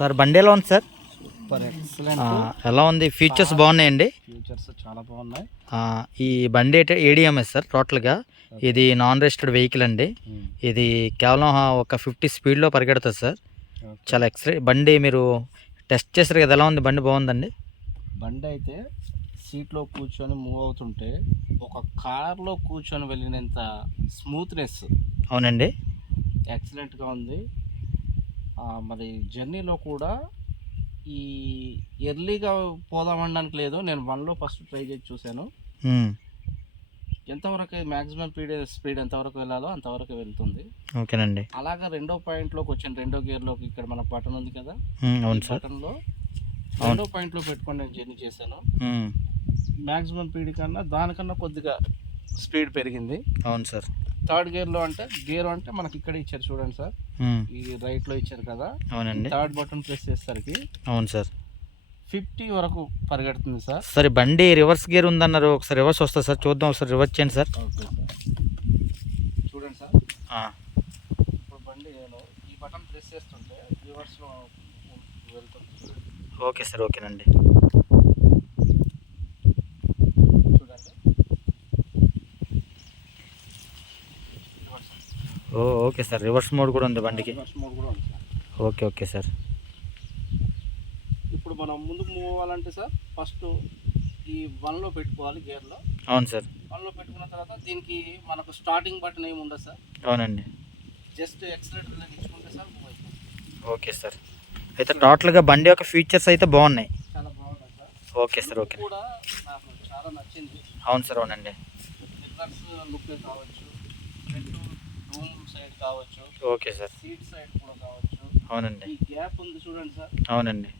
Sir బండి ఎలా ఉంది సార్? Super excellent. ఎలా ఉంది? ఫీచర్స్ బాగున్నాయండి. ఫీచర్స్ చాలా బాగున్నాయి. ఈ బండి అయితే ఏడిఎంఎస్ సార్ టోటల్గా. ఇది నాన్ రిజిస్టర్డ్ వెహికల్ అండి. ఇది కేవలం ఒక 50 స్పీడ్లో పరిగెడుతుంది సార్. చాలా బండి మీరు టెస్ట్ చేశారు కదా, ఎలా ఉంది బండి? బాగుందండి. బండి అయితే సీట్లో కూర్చొని మూవ్ అవుతుంటే ఒక కార్లో కూర్చొని వెళ్ళినంత స్మూత్నెస్. అవునండి, ఎక్సలెంట్గా ఉంది. మరి జర్నీలో కూడా ఈ ఎర్లీగా పోదామనడానికి లేదు. నేను వన్లో ఫస్ట్ ట్రై చేసి చూశాను. ఎంతవరకు మ్యాక్సిమం స్పీడ్ ఎంతవరకు వెళ్ళాలో అంతవరకు వెళ్తుంది. ఓకేనండి. అలాగా రెండో పాయింట్లోకి వచ్చాను, రెండో గేర్లోకి. ఇక్కడ మనకు బటన్ ఉంది కదా, అవును సార్. బటన్లో రెండో పాయింట్లో పెట్టుకొని నేను జర్నీ చేశాను. మ్యాక్సిమం స్పీడ్ కన్నా దానికన్నా కొద్దిగా స్పీడ్ పెరిగింది. అవును సార్. థర్డ్ గేర్లో అంటే మనకి ఇక్కడ ఇచ్చారు చూడండి సార్, ఈ రైట్లో ఇచ్చారు కదా. అవునండి. థర్డ్ బటన్ ప్రెస్ చేసేసరికి అవును సార్ 50 వరకు పరిగెడుతుంది సార్. సరే, బండి రివర్స్ గేర్ ఉందన్నారు, ఒకసారి రివర్స్ వస్తుంది సార్, చూద్దాం. ఒకసారి రివర్స్ చేయండి సార్. ఓకే సార్, చూడండి సార్. ఇప్పుడు బండి నేను ఈ బటన్ ప్రెస్ చేస్తుంటే రివర్స్లో వెళ్తుంది. ఓకే సార్, ఓకేనండి. చూడండి. ఓకే సార్, రివర్స్ మోడ్ కూడా ఉంది బండికి. రివర్స్ మోడ్ కూడా ఉంది సార్. Okay okay sir. ఇప్పుడు మనం ముందుకు మూవ్ అవ్వాలంటే సార్ ఫస్ట్ ఈ వన్లో పెట్టుకోవాలి గేర్లో. అవును సార్. వన్లో పెట్టుకున్న తర్వాత దీనికి మనకు స్టార్టింగ్ బటన్ ఏమి ఉండదు సార్. అవునండి. జస్ట్ ఎక్సలేటర్ ఇచ్చుకుంటే సార్ మూవ్ అయిపోతుంది. Okay sir. అయితే టోటల్గా బండి యొక్క ఫీచర్స్ అయితే బాగున్నాయి. చాలా బాగున్నాయి సార్. Okay sir, okay. కూడా నాకు చాలా నచ్చింది. అవును సార్, అవునండి. రివర్స్ లుక్ కావచ్చు, ఫ్రంట్ రూమ్ సైడ్ కావచ్చు, ఓకే సార్. సీట్ సైడ్ కూడా కావచ్చు. అవునండి. ఈ గ్యాప్ ఉంది చూడండి సార్. అవునండి.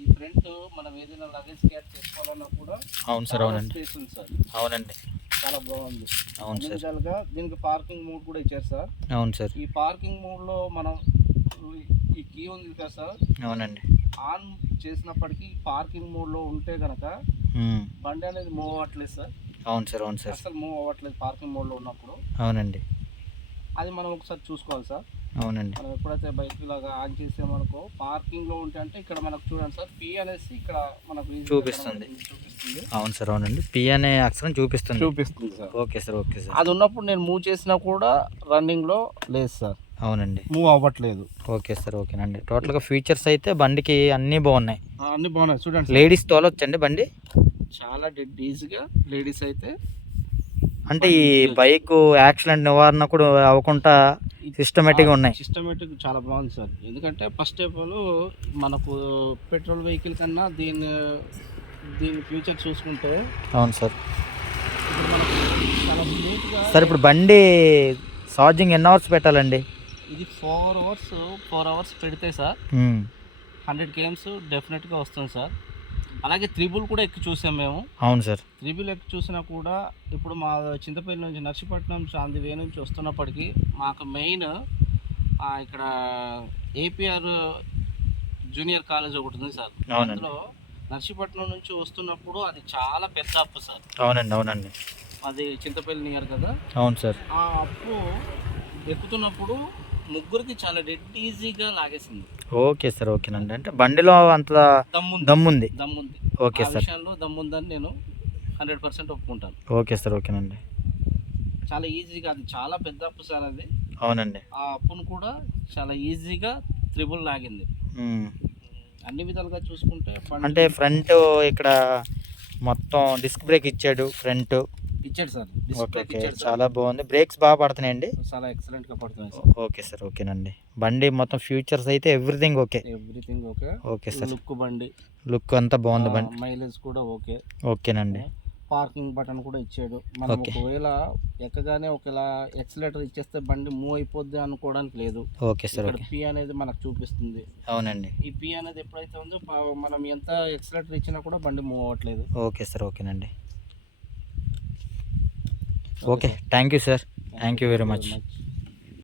ఈ ఫ్రంట్ మనం ఏదైనా లగేజ్ క్యారీ చేసుకోవాలన్నా కూడా అవును సార్, అవునండి. స్పేస్ ఉంది సార్. అవునండి. చాలా బాగుంది. అవును సార్. విధాలుగా దీనికి పార్కింగ్ మోడ్ కూడా ఇచ్చారు సార్. అవును సార్. ఈ పార్కింగ్ మోడ్లో మనం ఈ కీ ఉంది కదా సార్, అవునండి, ఆన్ చేసినప్పటికీ పార్కింగ్ మోడ్లో ఉంటే కనుక బండి అనేది మూవ్ అవ్వట్లేదు సార్. అవును సార్, అవును సార్. అసలు మూవ్ అవ్వట్లేదు పార్కింగ్ మోడ్లో ఉన్నప్పుడు. అవునండి. అది మనం ఒకసారి చూసుకోవాలి సార్. అవునండి. మనం ఎప్పుడైతే బైక్ ఇలాగా ఆన్ చేసామనుకో పార్కింగ్లో ఉంటే అంటే ఇక్కడ మనకు చూడండి సార్, పి అనేసి ఇక్కడ మనకు చూపిస్తుంది. అవును సార్, అవునండి. పి అనే అక్షరం చూపిస్తుంది sir. Okay sir, okay sir. అది ఉన్నప్పుడు నేను మూవ్ చేసినా కూడా రన్నింగ్లో లేదు సార్. అవునండి, మూవ్ అవ్వట్లేదు. ఓకే సార్, ఓకేనండి. టోటల్గా ఫీచర్స్ అయితే బండికి అన్నీ బాగున్నాయి. అన్నీ బాగున్నాయి చూడండి. లేడీస్ తోలొచ్చండి బండి? చాలా డెడ్ ఈజీగా లేడీస్ అయితే. అంటే ఈ బైక్ యాక్సిడెంట్ నివారణ కూడా అవ్వకుండా సిస్టమేటిక్గా ఉన్నాయి. సిస్టమేటిక్ చాలా బాగుంది సార్. ఎందుకంటే ఫస్ట్ ఆఫ్ ఆల్ మనకు పెట్రోల్ వెహికల్ కన్నా దీని ఫ్యూచర్ చూసుకుంటే. అవును సార్. ఇప్పుడు మనకు చాలా స్మూత్గా సార్, ఇప్పుడు బండి ఛార్జింగ్ ఎన్ని అవర్స్ పెట్టాలండి? ఇది 4 అవర్స్ పెడితే సార్ 100 km డెఫినెట్గా వస్తుంది సార్. అలాగే త్రిబుల్ కూడా ఎక్కి చూసాం మేము. అవును సార్. త్రిబుల్ ఎక్కి చూసినా కూడా ఇప్పుడు మా చింతపల్లి నుంచి నర్సీపట్నం చాంది వే నుంచి వస్తున్నప్పటికీ మాకు మెయిన్ ఇక్కడ ఏపీఆర్ జూనియర్ కాలేజ్ ఒకటి ఉంది సార్. అందులో నర్సీపట్నం నుంచి వస్తున్నప్పుడు అది చాలా పెద్ద అప్పు సార్. అవునండి, అవునండి. అది చింతపల్లి నియర్ కదా. అవును సార్. ఆ అప్పు ఎక్కుతున్నప్పుడు ముగ్గురికి చాలా డెడ్ ఈజీగా లాగేసింది. ఓకే సార్, ఓకేనండి. అంటే బండిలో అంత దమ్ముంది. Okay sir. విషయంలో దమ్ముందని నేను 100% ఒప్పుకుంటాను. ఓకే సార్, ఓకేనండి. చాలా ఈజీగా, అది చాలా పెద్ద అప్పు సార్ అది. అవునండి. ఆ అప్పును కూడా చాలా ఈజీగా త్రిబుల్ లాగింది. అన్ని విధాలుగా చూసుకుంటే అంటే ఫ్రంట్ ఇక్కడ మొత్తం డిస్క్ బ్రేక్ ఇచ్చాడు, ఫ్రంట్ ఇచ్చాడు సార్. ఓకే, చాలా బాగుంది. బ్రేక్స్ బాగా పడుతున్నాయండి. చాలా ఎక్సలెంట్గా పడుతున్నాయి సార్. ఓకే సార్, ఓకేనండి. బండి మొత్తం ఫ్యూచర్స్ అయితే everything okay. Okay sir. Look అంతా బాగుంది బండి. మైలేజ్ కూడా ఓకే. ఓకేనండి. పార్కింగ్ బటన్ కూడా ఇచ్చాడు. మనం ఒకవేళ ఎక్కగానే ఒకలా ఎక్సలేటర్ ఇచ్చేస్తే బండి మూవ్ అయిపోద్ది అనుకోవడానికి లేదు. Okay sir. ఇక్కడ పి అనేది మనకు చూపిస్తుంది. అవునండి. ఈ పి అనేది ఎప్పుడైతే ఉందో మనం ఎంత ఎక్సలేటర్ ఇచ్చినా కూడా బండి మూవ్ అవ్వట్లేదు. ఓకే సార్, ఓకేనండి. Okay, thank you sir. Thank you very much.